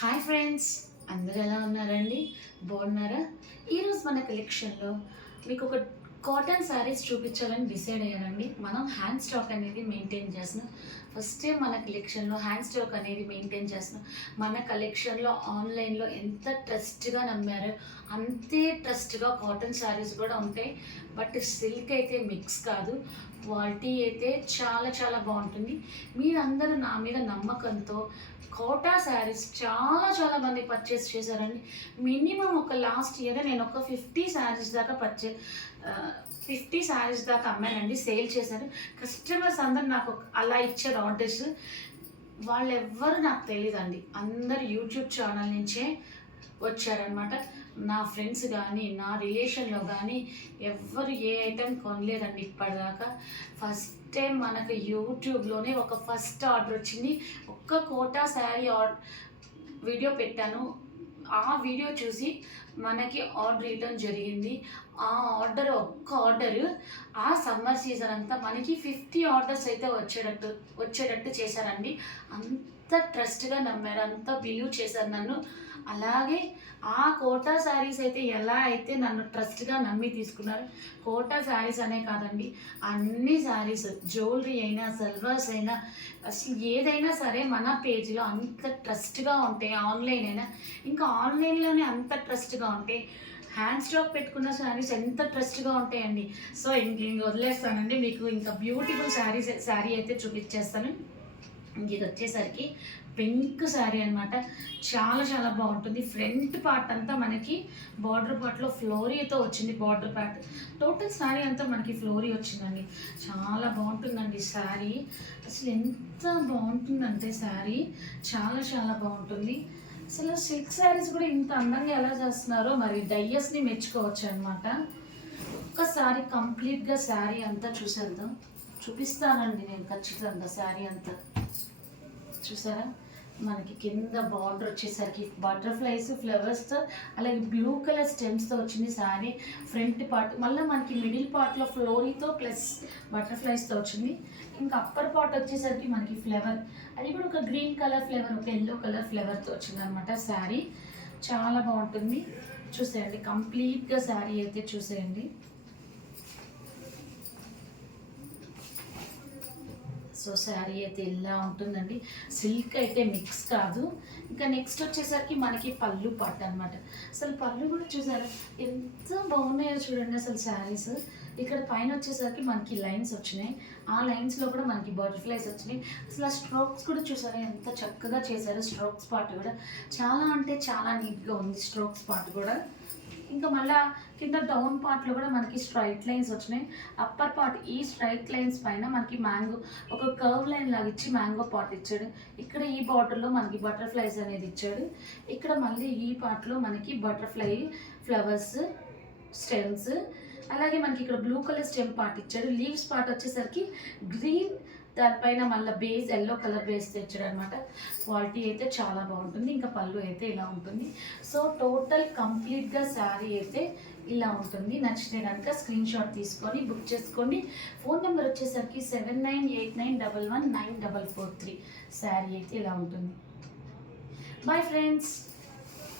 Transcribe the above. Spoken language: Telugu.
హాయ్ ఫ్రెండ్స్, అందరు ఎలా ఉన్నారండి? బాగున్నారా? ఈరోజు మన కలెక్షన్లో మీకు ఒక కాటన్ శారీస్ చూపించాలని డిసైడ్ అయ్యానండి. మనం హ్యాండ్ స్టాక్ అనేది మెయింటైన్ చేస్తున్నాం. ఫస్ట్ టైం మన కలెక్షన్లో హ్యాండ్ స్టాక్ అనేది మెయింటైన్ చేస్తున్నాం. మన కలెక్షన్లో ఆన్లైన్లో ఎంత ట్రస్ట్గా నమ్మారో అంతే ట్రస్ట్గా కాటన్ శారీస్ కూడా ఉంటాయి. బట్ సిల్క్ అయితే మిక్స్ కాదు, క్వాలిటీ అయితే చాలా చాలా బాగుంటుంది. మీరందరూ నా మీద నమ్మకంతో కోటా శారీస్ చాలా చాలా మంది పర్చేస్ చేశారండి. మినిమం ఒక లాస్ట్ ఇయర్ నేను ఒక 50 శారీస్ దాకా 50 శారీస్ దాకా అమ్మానండి, సేల్ చేశాను. కస్టమర్స్ అందరు నాకు అలా ఇచ్చారు ఆర్డర్స్. వాళ్ళెవ్వరు నాకు తెలియదండి, అందరు యూట్యూబ్ ఛానల్ నుంచే వచ్చారనమాట. నా ఫ్రెండ్స్ కానీ నా రిలేషన్లో కానీ ఎవ్వరు ఏ ఐటెం కొనలేదండి ఇప్పటిదాకా. ఫస్ట్ టైం మనకు యూట్యూబ్లోనే ఒక ఫస్ట్ ఆర్డర్ వచ్చింది. ఒక్క కోటా శారీ వీడియో పెట్టాను. ఆ వీడియో చూసి మనకి ఆర్డర్ ఇవ్వడం జరిగింది. ఆ ఆర్డర్ ఒక్క ఆర్డరు ఆ సమ్మర్ సీజన్ అంతా మనకి 50 ఆర్డర్స్ అయితే వచ్చేటట్టు చేశారండి. అంత ట్రస్ట్గా నమ్మారు, అంత బిలీవ్ చేశారు నన్ను. అలాగే ఆ కోటా శారీస్ అయితే ఎలా అయితే నన్ను ట్రస్ట్గా నమ్మి తీసుకున్నారు. కోటా శారీస్ అనే కాదండి, అన్ని శారీస్, జ్యువెలరీ అయినా సల్వార్స్ అయినా అసలు ఏదైనా సరే మన పేజ్లో అంత ట్రస్ట్గా ఉంటాయి. ఆన్లైన్ అయినా ఇంకా ఆన్లైన్లోనే అంత ట్రస్ట్గా ఉంటాయి. హ్యాండ్ స్టాక్ పెట్టుకున్న శారీస్ ఎంత ట్రస్ట్గా ఉంటాయండి. సో ఇంక వదిలేస్తానండి, మీకు ఇంకా బ్యూటిఫుల్ శారీ అయితే చూపించేస్తాను. ఇది వచ్చేసరికి పింక్ శారీ అనమాట. చాలా చాలా బాగుంటుంది. ఫ్రంట్ పార్ట్ అంతా మనకి బార్డర్ పార్ట్లో ఫ్లోరీతో వచ్చింది. బార్డర్ పార్ట్ టోటల్ శారీ అంతా మనకి ఫ్లోరీ వచ్చిందండి. చాలా బాగుంటుందండి శారీ. అసలు ఎంత బాగుంటుందంటే శారీ చాలా చాలా బాగుంటుంది. అసలు సిల్క్ శారీస్ కూడా ఇంత అందంగా ఎలా చేస్తున్నారో మరి డయ్యస్ని మెచ్చుకోవచ్చు అనమాట. ఒక్కసారి కంప్లీట్గా శారీ అంతా చూపిస్తానండి నేను ఖచ్చితంగా. శారీ అంతా చూసారా, మనకి కింద బార్డర్ వచ్చేసరికి బటర్ఫ్లైస్ ఫ్లవర్స్తో అలాగే బ్లూ కలర్ స్టెమ్స్తో వచ్చింది శారీ. ఫ్రంట్ పార్ట్ మళ్ళీ మనకి మిడిల్ పార్ట్లో ఫ్లోరీతో ప్లస్ బటర్ఫ్లైస్తో వచ్చింది. ఇంకా అప్పర్ పార్ట్ వచ్చేసరికి మనకి ఫ్లవర్, అది కూడా ఒక గ్రీన్ కలర్ ఫ్లవర్, ఒక ఎల్లో కలర్ ఫ్లవర్తో వచ్చింది అనమాట శారీ. చాలా బాగుంటుంది. చూసేయండి కంప్లీట్గా శారీ అయితే చూసేయండి. సో శారీ అయితే ఇలా ఉంటుందండి. సిల్క్ అయితే మిక్స్ కాదు. ఇంకా నెక్స్ట్ వచ్చేసరికి మనకి పళ్ళు పాట అనమాట. అసలు పళ్ళు కూడా చూసారా ఎంత బాగున్నాయో చూడండి. అసలు శారీస్ ఇక్కడ పైన వచ్చేసరికి మనకి లైన్స్ వచ్చినాయి. ఆ లైన్స్లో కూడా మనకి బటర్ఫ్లైస్ వచ్చినాయి. అసలు ఆ స్ట్రోక్స్ కూడా చూసారా ఎంత చక్కగా చేశారు. స్ట్రోక్స్ పార్ట్ కూడా చాలా అంటే చాలా నీట్గా ఉంది. స్ట్రోక్స్ పార్ట్ కూడా ఇంకా మళ్ళీ కింద డౌన్ పార్ట్లో కూడా మనకి స్ట్రైట్ లైన్స్ వచ్చినాయి. అప్పర్ పార్ట్ ఈ స్ట్రైట్ లైన్స్ పైన మనకి మ్యాంగో ఒక కర్వ్ లైన్ లాగా ఇచ్చి మ్యాంగో పార్ట్ ఇచ్చాడు. ఇక్కడ ఈ బార్డర్లో మనకి బటర్ఫ్లైస్ అనేది ఇచ్చాడు. ఇక్కడ మళ్ళీ ఈ పార్ట్లో మనకి బటర్ఫ్లై ఫ్లవర్స్ స్టెమ్స్, అలాగే మనకి ఇక్కడ బ్లూ కలర్ స్టెమ్ పార్ట్ ఇచ్చాడు. లీవ్స్ పార్ట్ వచ్చేసరికి గ్రీన్, దానిపైన మళ్ళీ బేస్ ఎల్లో కలర్ బేస్ తెచ్చాడు అనమాట. క్వాలిటీ అయితే చాలా బాగుంటుంది. ఇంకా పళ్ళు అయితే ఇలా ఉంటుంది. సో టోటల్ కంప్లీట్గా శారీ అయితే ఇలా ఉంటుంది. నచ్చితే కనుక స్క్రీన్ షాట్ తీసుకొని బుక్ చేసుకోండి. ఫోన్ నెంబర్ వచ్చేసరికి 7989119443. శారీ అయితే ఇలా ఉంటుంది. Bye friends.